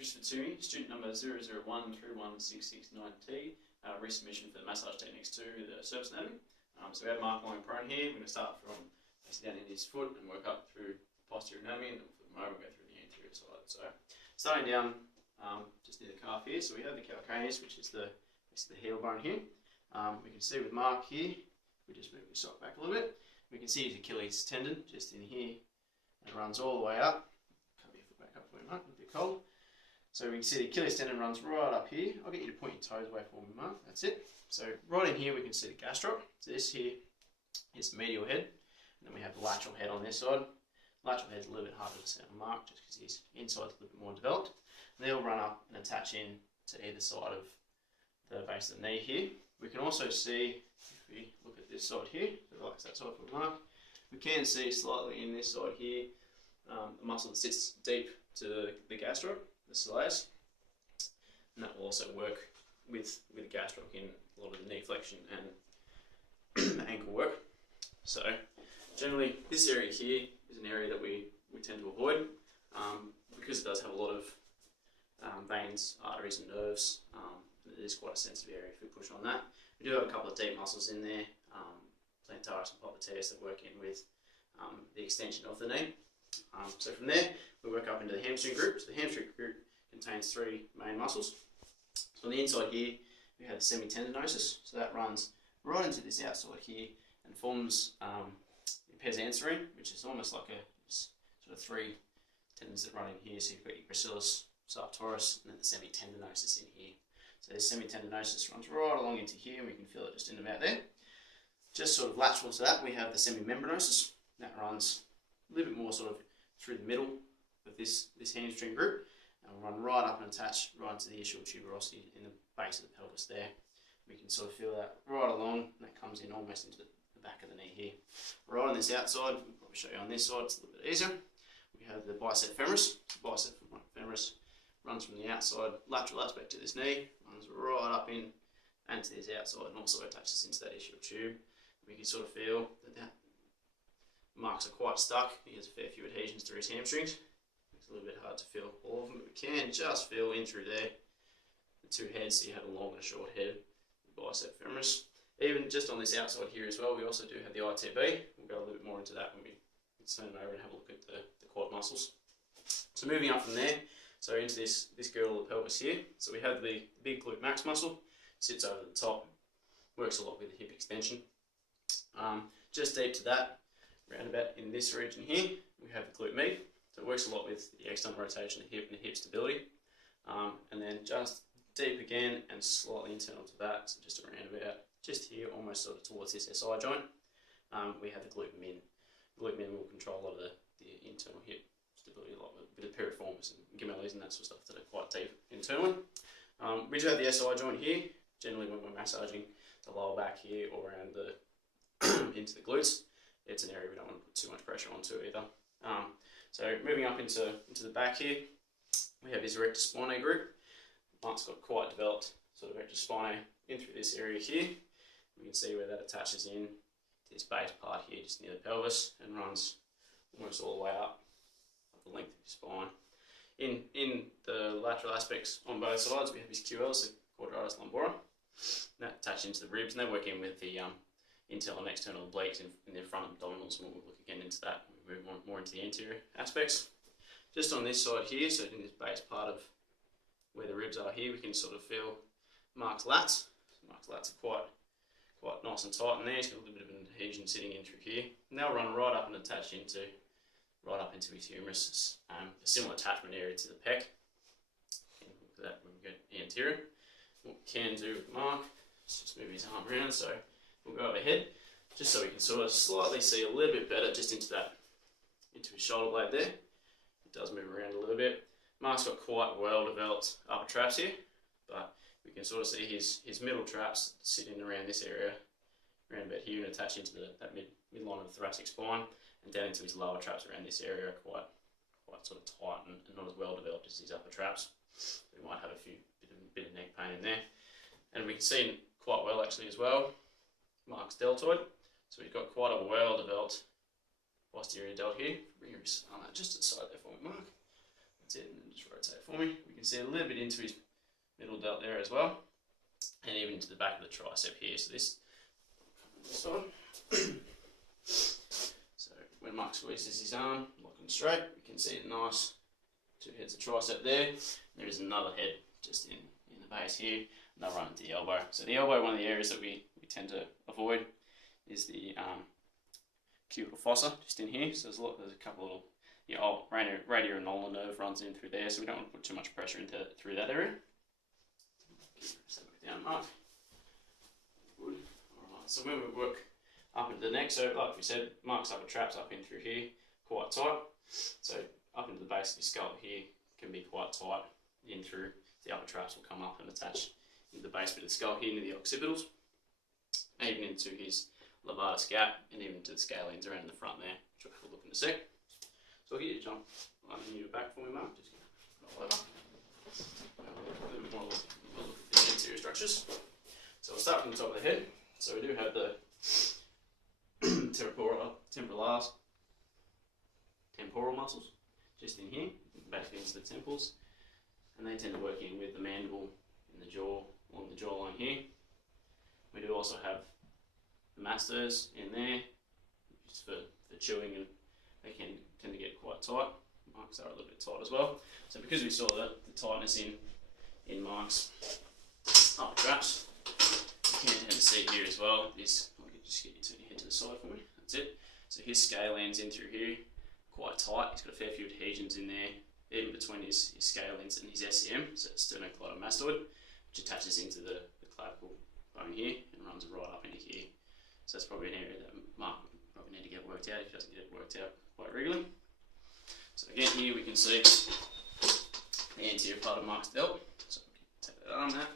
Christopher Toomey, student number 001316669T, resubmission for the Massage Techniques 2, the Surface Anatomy. So we have Mark lying prone here. We're going to start from basically down in his foot and work up through posterior anatomy, and then for the moment we'll go through the anterior side. So starting down just near the calf here, so we have the calcaneus, which is the heel bone here. We can see with Mark here, we just move the sock back a little bit, we can see his Achilles tendon just in here, and it runs all the way up. Cover your foot back up for me, Mark, a bit cold. So we can see the Achilles tendon runs right up here. I'll get you to point your toes away for me, Mark. That's it. So right in here we can see the gastroc. So this here is the medial head. And then we have the lateral head on this side. Lateral head's a little bit harder to see on Mark just because his inside's a little bit more developed. And they'll run up and attach in to either side of the base of the knee here. We can also see, if we look at this side here, so relax that side for Mark, we can see slightly in this side here, a muscle that sits deep to the gastroc, the soleus, and that will also work with the gastroc in a lot of the knee flexion and ankle work. So generally this area here is an area that we tend to avoid because it does have a lot of veins, arteries and nerves. It is quite a sensitive area if we push on that. We do have a couple of deep muscles in there, plantaris and popliteus, that work in with the extension of the knee. So from there we work up into the hamstring group. So the hamstring group contains three main muscles. So on the inside here we have the semitendinosus, so that runs right into this outside here and forms the pes anserine, which is almost like a sort of three tendons that run in here. So you've got your gracilis, sartorius, and then the semitendinosus in here. So this semitendinosus runs right along into here, and we can feel it just in about there. Just sort of lateral to that we have the semimembranosus. That runs a little bit more sort of through the middle of this hamstring group, and we'll run right up and attach right into the ischial tuberosity in the base of the pelvis there. We can sort of feel that right along, and that comes in almost into the back of the knee here. Right on this outside, we'll probably show you on this side, it's a little bit easier. We have the bicep femoris. The bicep femoris runs from the outside lateral aspect of this knee, runs right up in and to this outside, and also attaches into that ischial tube. We can sort of feel that marks are quite stuck. He has a fair few adhesions to his hamstrings. It's a little bit hard to feel all of them, but we can just feel in through there the two heads. So you have a long and a short head, the bicep femoris. Even just on this outside here as well, we also do have the ITB. We'll go a little bit more into that when we turn over and have a look at the quad muscles. So moving up from there, so into this girdle of the pelvis here. So we have the big glute max muscle, sits over the top, works a lot with the hip extension. Just deep to that, round about in this region here, we have the glute med. So it works a lot with the external rotation of the hip and the hip stability. And then just deep again and slightly internal to that, so just around about just here, almost sort of towards this SI joint, we have the glute min. Glute min will control a lot of the internal hip stability, a lot with a bit of piriformis and gemelles and that sort of stuff that are quite deep internally. We do have the SI joint here. Generally when we're massaging the lower back here or around the into the glutes, it's an area we don't want to put too much pressure onto either. So moving up into the back here, we have this rectus spinae group. Mark's got quite developed sort of rectus spinae in through this area here. We can see where that attaches in to this base part here, just near the pelvis, and runs almost all the way up the length of your spine. In the lateral aspects on both sides, we have his QLs, the quadratus lumborum, that attach into the ribs, and they work in with the internal and external obliques in the front abdominals, and we'll look again into that when we move more into the anterior aspects. Just on this side here, so in this base part of where the ribs are here, we can sort of feel Mark's lats. So Mark's lats are quite nice and tight in there. He's got a little bit of an adhesion sitting in through here. And they'll run right up and attach right up into his humerus. A similar attachment area to the pec. And look at that when we go anterior. What we can do with Mark is just move his arm around. So we'll go overhead, just so we can sort of slightly see a little bit better just into his shoulder blade there. It does move around a little bit. Mark's got quite well developed upper traps here, but we can sort of see his middle traps sitting around this area, around about here, and attach into that midline of the thoracic spine, and down into his lower traps around this area are quite sort of tight and not as well developed as his upper traps. We might have a bit of neck pain in there. And we can see quite well actually as well, Mark's deltoid. So we've got quite a well developed posterior delt here. Bring your arm just to the side there for me, Mark. That's it, and then just rotate for me. We can see a little bit into his middle delt there as well, and even into the back of the tricep here. So this side. So when Mark squeezes his arm, locking straight, we can see a nice 2 heads of tricep there. There is another head just in the base here, and they'll run into the elbow. So the elbow, one of the areas that we tend to avoid is the cubital fossa, just in here. So there's a couple of little radial and ulnar nerve runs in through there, so we don't want to put too much pressure through that area. Step back down, Mark. Good. Alright, so when we work up into the neck, so like we said, Mark's upper traps up in through here, quite tight. So up into the base of your skull here can be quite tight in through. The upper traps will come up and attach into the base bit of the skull here, into the occipitals, even into his levator gap, and even to the scalenes around in the front there, which we'll have a look in a sec. So I'll get you to jump you back for me, Mark. Just roll over. A little bit more look at the anterior structures. So we'll start from the top of the head. So we do have the temporal muscles just in here, back against the temples, and they tend to work in with the mandible and the jaw, along the jawline here. We do also have the mastos in there, just for chewing, and they can tend to get quite tight. Marks are a little bit tight as well. So because we saw the tightness in Mark's upper traps, you can tend to see here as well. This, I can just get you to your head to the side for me. That's it. So his scalenes in through here, quite tight. He's got a fair few adhesions in there, even between his scalenes and his SCM, so it's sternocleidomastoid, which attaches into the clavicle bone here and runs right up into here. So that's probably an area that Mark would probably need to get worked out if he doesn't get it worked out quite regularly. So again, here we can see the anterior part of Mark's delt. So we can take that arm out.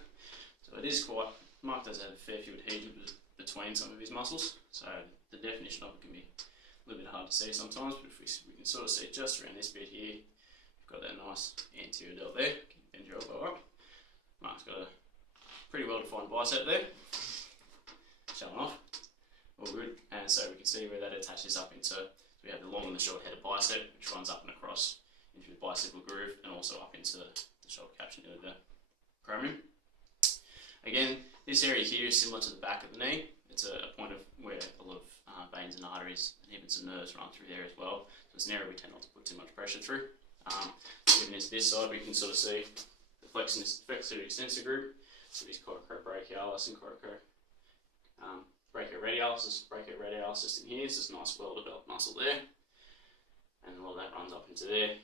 So it is quite, Mark does have a fair few adhesions between some of his muscles, so the definition of it can be a little bit hard to see sometimes, but if we can sort of see just around this bit here, we've got that nice anterior delt there. Can you bend your elbow up? Mark's got a pretty well defined bicep there, showing off. All good. And so we can see where that attaches up into, so we have the long and the short headed bicep, which runs up and across into the bicipital groove, and also up into the shoulder capsule of the acromion. Again, this area here is similar to the back of the knee. It's a point of where a lot of veins and arteries and even some nerves run through there as well. So it's an area we tend not to put too much pressure through. Even into this side, we can sort of see the flexor extensor group. So these coracobrachialis and brachioradialis just in here. It's this nice well-developed muscle there, and a lot of that runs up into there.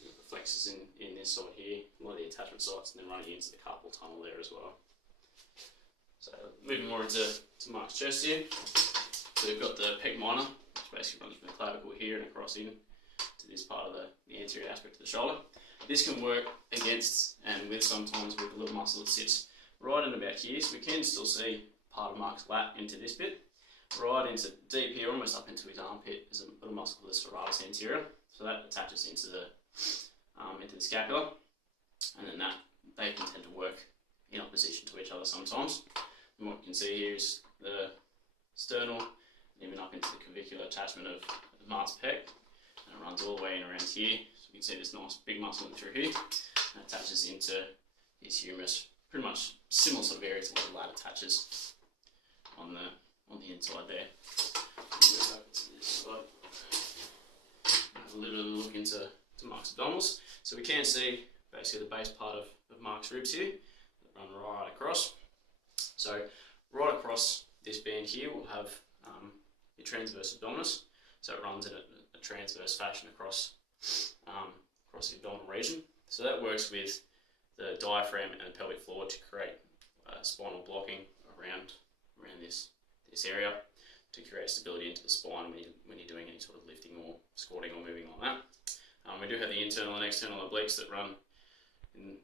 You've got the flexors in this side here, a lot of the attachment sites, and then running into the carpal tunnel there as well. So moving more into Mark's chest here. So we've got the pec minor, which basically runs from the clavicle here and across in to this part of the anterior aspect of the shoulder. This can work against and with sometimes with a little muscle that sits right in about here, so we can still see part of Mark's lat into this bit, right into deep here, almost up into his armpit. There's a little muscle called the serratus anterior, so that attaches into the scapula, and then they can tend to work in opposition to each other sometimes. And what you can see here is the sternal, and even up into the clavicular attachment of Mark's pec, and it runs all the way in around here. So you can see this nice big muscle in through here, and attaches into his humerus, pretty much similar sort of area to where the lat attaches on the inside there. Move over to this side. Have a little look into Mark's abdominals. So we can see basically the base part of Mark's ribs here that run right across. So right across this band here we'll have your transverse abdominis. So it runs in a transverse fashion across the abdominal region. So that works with the diaphragm and the pelvic floor to create spinal blocking around this area to create stability into the spine when you're doing any sort of lifting or squatting or moving like that. We do have the internal and external obliques that run in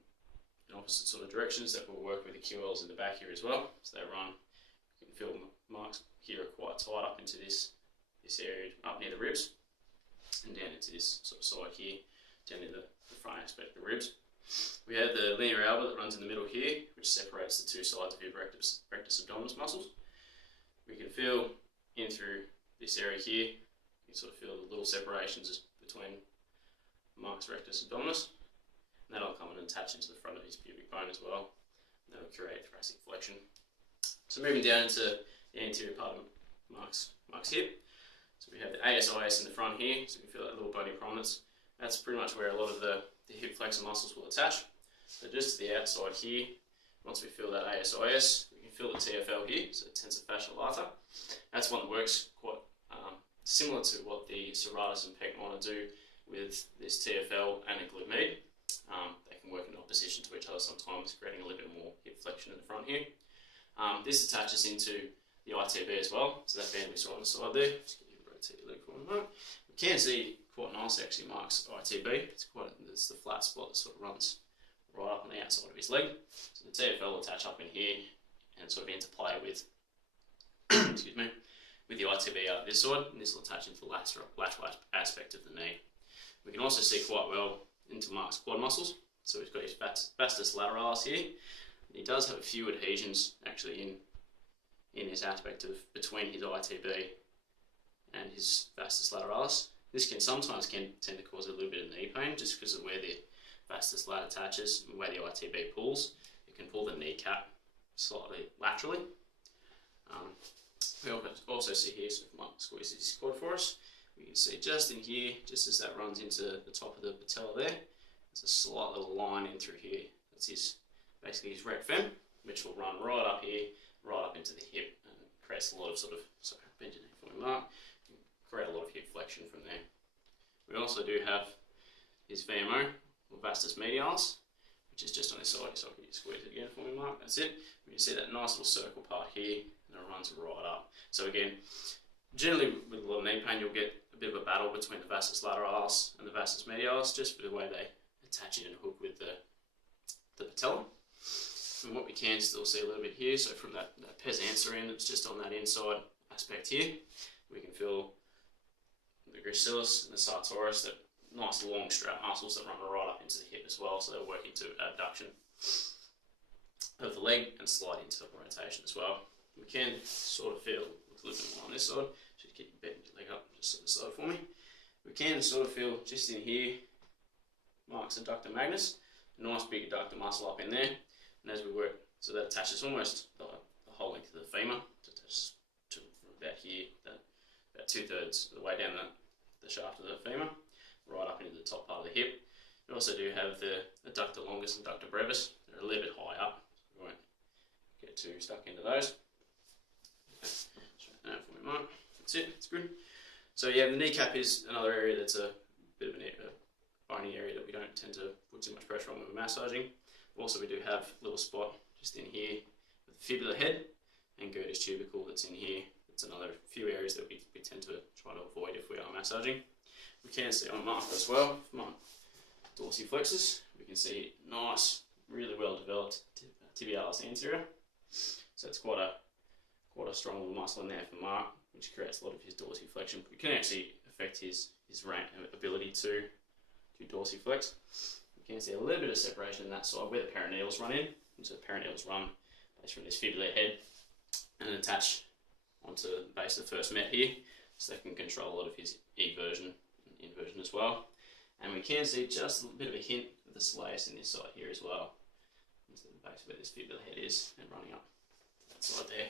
opposite sort of directions that will work with the QLs in the back here as well. So they run, you can feel Marks here are quite tight up into this area up near the ribs, and down into this sort of side here, down near the front aspect of the ribs. We have the linea alba that runs in the middle here, which separates the two sides of your rectus abdominis muscles. We can feel in through this area here, you can sort of feel the little separations between Marcus rectus abdominis, and that'll come and attach into the front of his pubic bone as well. And that'll create thoracic flexion. So moving down into the anterior part of Mark's hip. So we have the ASIS in the front here, so you can feel that little bony prominence. That's pretty much where a lot of the hip flexor muscles will attach. So just to the outside here, once we feel that ASIS, we can feel the TFL here, so tensor fascia lata. That's one that works quite similar to what the serratus and pec minor do with this TFL and the glute med. They can work in opposition to each other sometimes, creating a little bit more hip flexion in the front here. This attaches into the ITB as well, so that band we saw on the side there. Just get you to rotate your leg for a moment. We can see quite nice actually Mark's ITB. It's the flat spot that sort of runs right up on the outside of his leg. So the TFL will attach up in here and sort of interplay with excuse me, with the ITB out this side, and this will attach into the lateral aspect of the knee. We can also see quite well into Mark's quad muscles. So he's got his vastus lateralis here. And he does have a few adhesions actually in this aspect of between his ITB and his vastus lateralis. This can sometimes tend to cause a little bit of knee pain just because of where the vastus lat attaches and where the ITB pulls. It can pull the kneecap slightly laterally. We also see here, so if Mark squeezes his quad for us, we can see just in here, just as that runs into the top of the patella there, there's a slight little line in through here. That's basically his rec fem, which will run right up here, right up into the hip, and creates a lot of bend your knee for me, Mark, create a lot of hip flexion from there. We also do have his VMO, or vastus medialis, which is just on this side, so I can squeeze it again for me, Mark. That's it. You can see that nice little circle part here, and it runs right up. So again, generally with a lot of knee pain, you'll get a bit of a battle between the vastus lateralis and the vastus medialis, just for the way they attach it and hook with the patella. And what we can still see a little bit here, so from that pes anserine that's just on that inside aspect here, we can feel the gracilis and the sartorius, that nice long strap muscles that run right up into the hip as well, so they're working to abduction of the leg and slide into rotation as well. We can sort of feel, look a little bit more on this side, just keep your leg up just on the side for me. We can sort of feel just in here, Mark's adductor magnus, a nice big adductor muscle up in there, and as we work, so that attaches almost the whole length of the femur, to from about here, about 2/3 of the way down the shaft of the femur, right up into the top part of the hip. We also do have the adductor longus and adductor brevis. They're a little bit high up, so we won't get too stuck into those. Straighten that for me, Mark. That's it, it's good. So yeah, the kneecap is another area that's a bit of a bony area that we don't tend to put too much pressure on when we're massaging. Also, we do have a little spot just in here with the fibular head and Gertis tubercle that's in here. It's another few areas that we tend to try to avoid if we are massaging. We can see on Mark as well, Mark dorsiflexus, we can see nice, really well developed tibialis anterior. So it's quite a strong little muscle in there for Mark, which creates a lot of his dorsiflexion. We can actually affect his ability to dorsiflex. We can see a little bit of separation in that side where the perineals run in. So the perineals run based from this fibular head and attach onto the base of the first met here, so they can control a lot of his eversion and inversion as well. And we can see just a bit of a hint of the soleus in this side here as well, into the base where this fibular head is, and running up that side there.